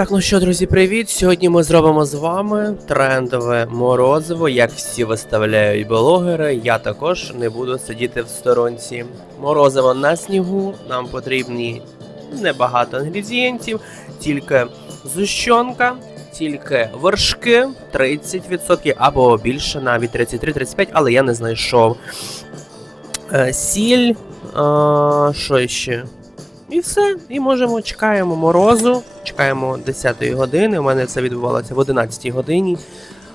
Так, ну що, друзі, привіт! Сьогодні ми зробимо з вами трендове морозиво, як всі виставляють блогери. Я також не буду сидіти в сторонці. Морозиво на снігу. Нам потрібні небагато інгредієнтів, тільки зущенка, тільки вершки 30% або більше, навіть 33-35, але я не знайшов. Е, Сіль, а, що ще? І все. І можемо чекаємо морозу, чекаємо 10-ї години. У мене це відбувалося в 11-й годині.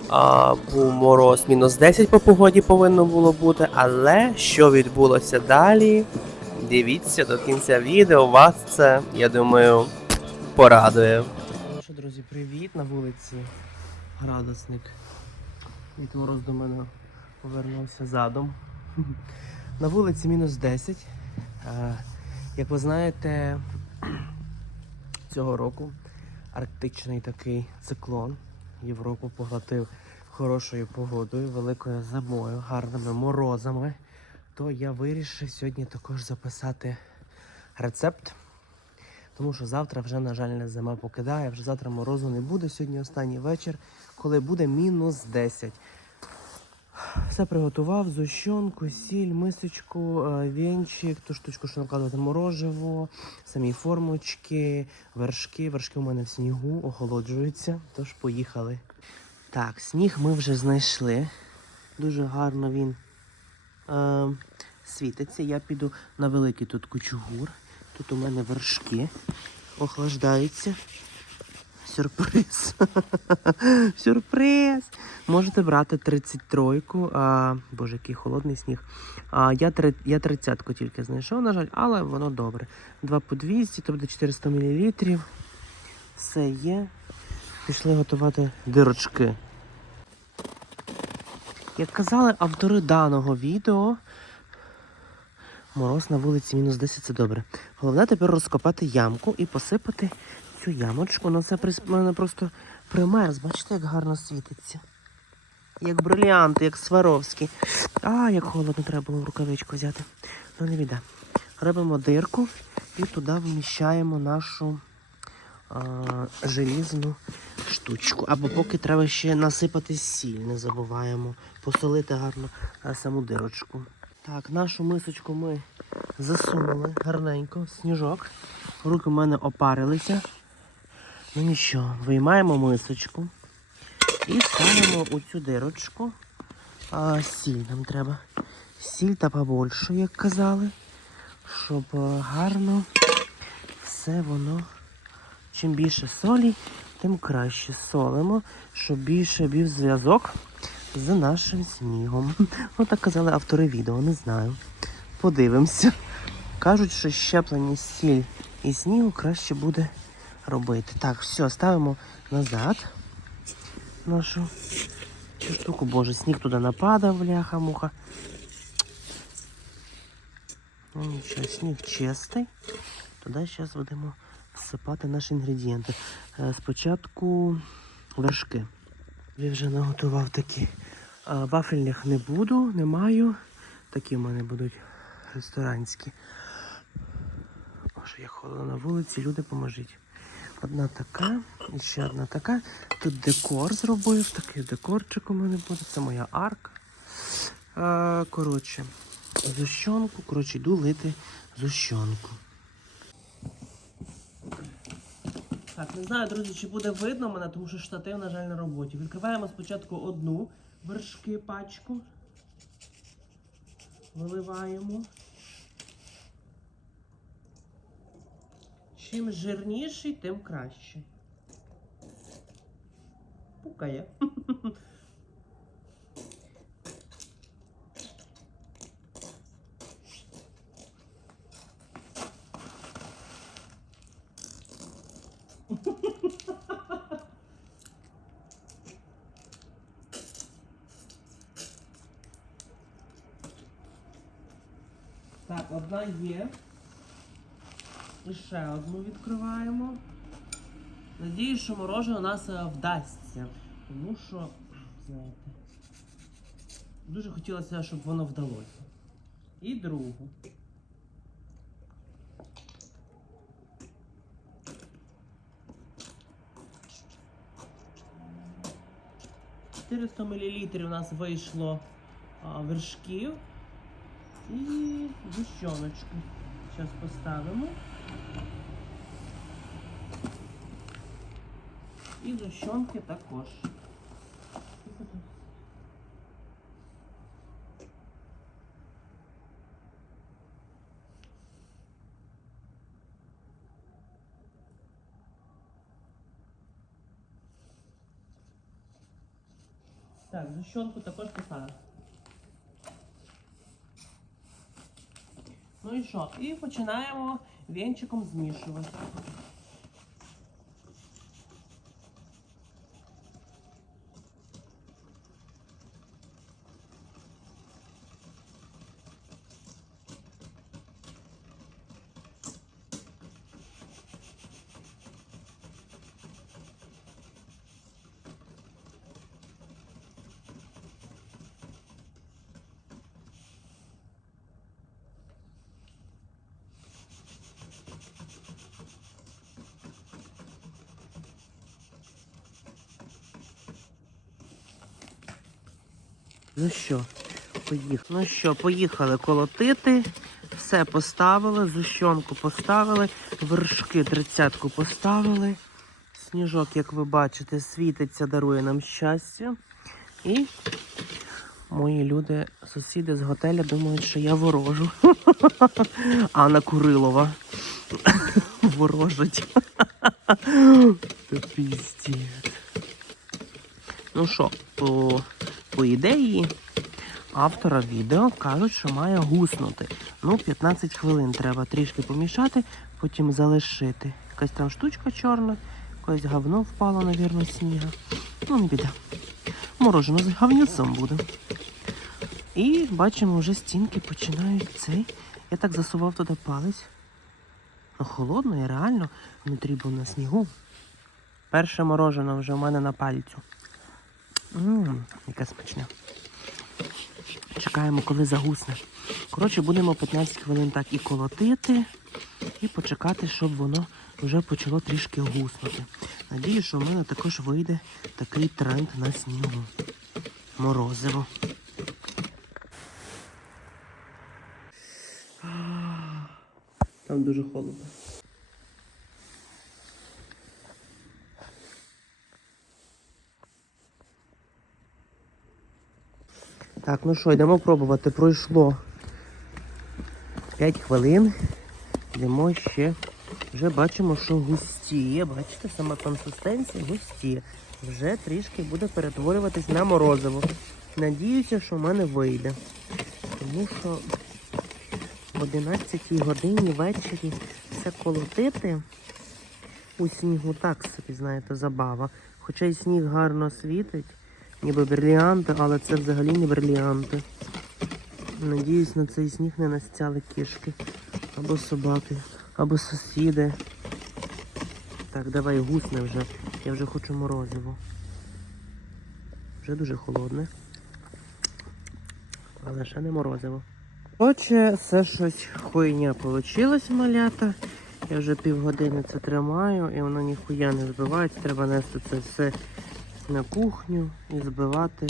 А, був мороз мінус 10 по погоді повинно було бути. Але що відбулося далі? Дивіться до кінця відео. Вас це, я думаю, порадує. Ну що, друзі, привіт на вулиці. Градусник. Від мороз до мене повернувся задом. На вулиці мінус 10. Як ви знаєте, цього року арктичний такий циклон Європу поглотив хорошою погодою, великою зимою, гарними морозами. То я вирішив сьогодні також записати рецепт. Тому що завтра вже, на жаль, не зима покидає, вже завтра морозу не буде. Сьогодні останній вечір, коли буде мінус 10. Все приготував, зущенку, сіль, мисочку, е, вінчик, ту штучку, що накладувати мороживо, самі формочки, вершки. Вершки у мене в снігу охолоджуються, тож поїхали. Так, сніг ми вже знайшли. Дуже гарно він е, світиться. Я піду на великий тут кучугур. Тут у мене вершки охлаждаються. Сюрприз. Сюрприз. Можете брати 33-ку. А, боже, який холодний сніг. А, я, я 30-ку тільки знайшов, на жаль, але воно добре. 2 по 200, тобто 400 мл. Все є. Пішли готувати дирочки. Як казали автори даного відео, мороз на вулиці мінус 10 це добре. Головне тепер розкопати ямку і посипати цю ямочку. Ну це прис- мене просто примерз. Бачите, як гарно світиться. Як бриліанти, як Сваровські. А, як холодно треба було в рукавичку взяти. Ну не біда. Робимо дирку і туди вміщаємо нашу а, желізну штучку. Або поки треба ще насипати сіль, не забуваємо. Посолити гарно саму дирочку. Так, нашу мисочку ми засунули гарненько, сніжок. Руки в мене опарилися. Ну нічого, виймаємо мисочку і ставимо у цю дирочку. А, сіль нам треба. Сіль та побольше, як казали. Щоб е, гарно все воно. Чим більше солі, тим краще солимо, щоб більше бів зв'язок з нашим снігом. Ну так казали автори відео, не знаю. Подивимося. Кажуть, що щеплення сіль і снігу краще буде робити. Так, все, ставимо назад нашу цю штуку. Боже, сніг туди нападав, бляха-муха. Ну нічого, сніг чистий. Туди зараз будемо всипати наші інгредієнти. Е, Спочатку вершки. Я вже наготував такі. Вафельних не буду, не маю. Такі в мене будуть ресторанські. Боже, як холодно на вулиці, люди поможіть. Одна така, і ще одна така. Тут декор зробив, такий декорчик у мене буде. Це моя арка. А, коротше, зущенку, коротше, йду лити зущенку. Так, не знаю, друзі, чи буде видно мене, тому що штатив, на жаль, на роботі. Відкриваємо спочатку одну вершки пачку. Виливаємо. Чим жирніший, тим краще. Пукає. одна є. І ще одну відкриваємо. Надіюсь, що мороже у нас е, вдасться. Тому що, знаєте, дуже хотілося, щоб воно вдалося. І другу. Чотириста мл у нас вийшло вершків. І зущоночку. Зараз поставимо. І зущонки також. Так, зущенку також поставимо. Ну і що? І починаємо вінчиком змішувати. Ну що, поїхали. Ну що, поїхали колотити. Все поставили, зущонку поставили, вершки тридцятку поставили. Сніжок, як ви бачите, світиться, дарує нам щастя. І мої люди, сусіди з готеля думають, що я ворожу. Анна Курилова. Ворожить. Та піздець. Ну що, по, по ідеї автора відео кажуть, що має гуснути. Ну, 15 хвилин треба трішки помішати, потім залишити. Якась там штучка чорна, якесь говно впало, навірно, сніга. Ну, не біда. Морожено з говнюцем буде. І бачимо, вже стінки починають цей. Я так засував туди палець. Ну, холодно і реально внутрі був на снігу. Перше морожене вже в мене на пальцю. Ммм, яке смачне. Чекаємо, коли загусне. Коротше, будемо 15 хвилин так і колотити, і почекати, щоб воно вже почало трішки гуснути. Надію, що в мене також вийде такий тренд на снігу. Морозиво. Там дуже холодно. Так, ну що, йдемо пробувати. Пройшло 5 хвилин. Йдемо ще. Вже бачимо, що густіє. Бачите, сама консистенція густіє. Вже трішки буде перетворюватись на морозиво. Надіюся, що в мене вийде. Тому що в 11 годині ввечері все колотити у снігу так собі, знаєте, забава. Хоча й сніг гарно світить, ніби бриліанти, але це взагалі не бриліанти. Надіюсь, на цей сніг не настяли кішки. Або собаки, або сусіди. Так, давай гусне вже. Я вже хочу морозиво. Вже дуже холодне. Але ще не морозиво. Отже, це щось хуйня получилась малята. Я вже півгодини це тримаю і воно ніхуя не збивається. Треба нести це все на кухню і збивати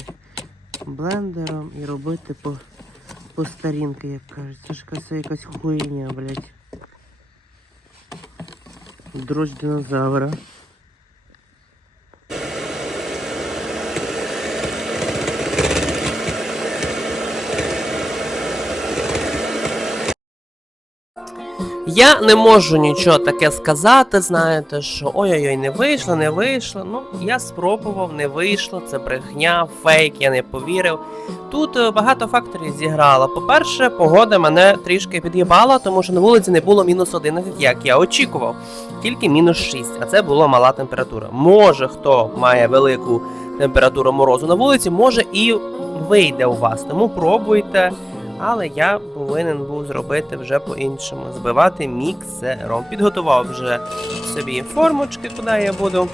блендером і робити по, по старінки, як кажуть. Це ж якась, якась хуйня, блядь. Дрожь динозавра. Я не можу нічого таке сказати, знаєте, що ой-ой-ой, не вийшло, не вийшло. Ну, я спробував, не вийшло, це брехня, фейк, я не повірив. Тут е, багато факторів зіграло. По-перше, погода мене трішки під'їбала, тому що на вулиці не було мінус 11, як я очікував, тільки мінус 6, а це була мала температура. Може, хто має велику температуру морозу на вулиці, може і вийде у вас. Тому пробуйте. Але я повинен був зробити вже по-іншому. Збивати міксером. Підготував вже собі формочки, куди я буду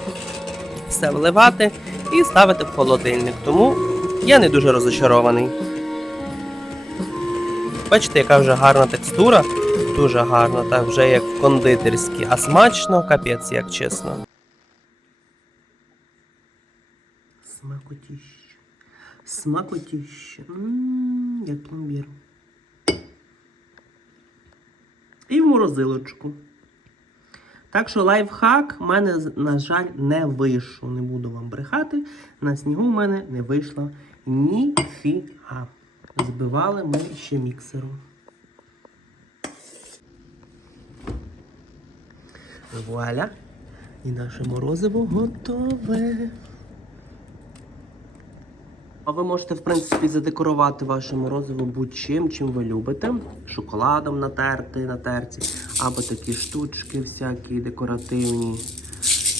все вливати і ставити в холодильник. Тому я не дуже розочарований. Бачите, яка вже гарна текстура. Дуже гарна, так вже як в кондитерській, а смачно, капець, як чесно. Смакотіще. Смакотіще. Як пломбір. І в морозилочку. Так що лайфхак в мене, на жаль, не вийшов. Не буду вам брехати. На снігу в мене не вийшло ніфіга. Збивали ми ще міксером. Вуаля. І наше морозиво готове. А ви можете, в принципі, задекорувати ваше морозиво будь-чим, чим ви любите. Шоколадом натерти на терці, або такі штучки всякі декоративні.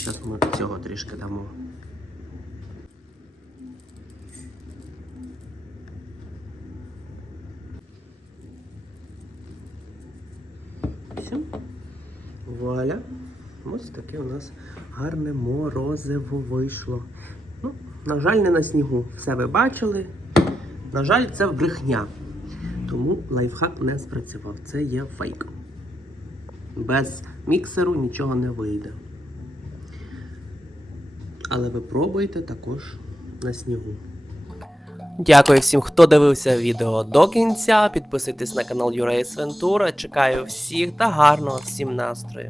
Зараз ми цього трішки дамо. Все. Вуаля. Ось таке у нас гарне морозиво вийшло. На жаль, не на снігу. Все ви бачили. На жаль, це брехня. Тому лайфхак не спрацював. Це є фейк. Без міксеру нічого не вийде. Але ви пробуйте також на снігу. Дякую всім, хто дивився відео до кінця. Підписуйтесь на канал Юрей Свентура. Чекаю всіх та гарного всім настрою.